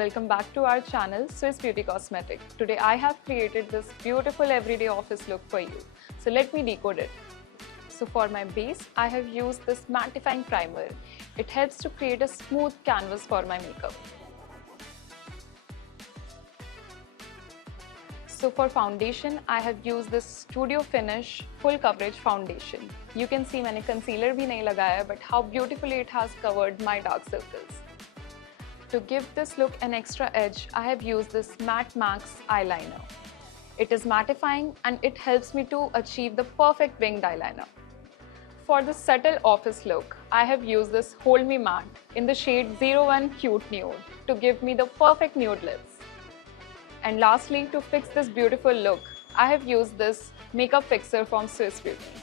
welcome back to our channel Swiss Beauty Cosmetic. Today I have created this beautiful everyday office look for you. So let me decode it. So for my base, I have used this mattifying primer. It helps to create a smooth canvas for my makeup. So for foundation, I have used this Studio Finish full coverage foundation. You can see मैंने concealer भी नहीं लगाया, but how beautifully it has covered my dark circles. To give this look an extra edge, I have used this Matte Max eyeliner. It is mattifying and it helps me to achieve the perfect winged eyeliner. For the subtle office look, I have used this Hold Me Matte in the shade 01 Cute Nude to give me the perfect nude lips. And lastly, to fix this beautiful look, I have used this makeup fixer from Swiss Beauty.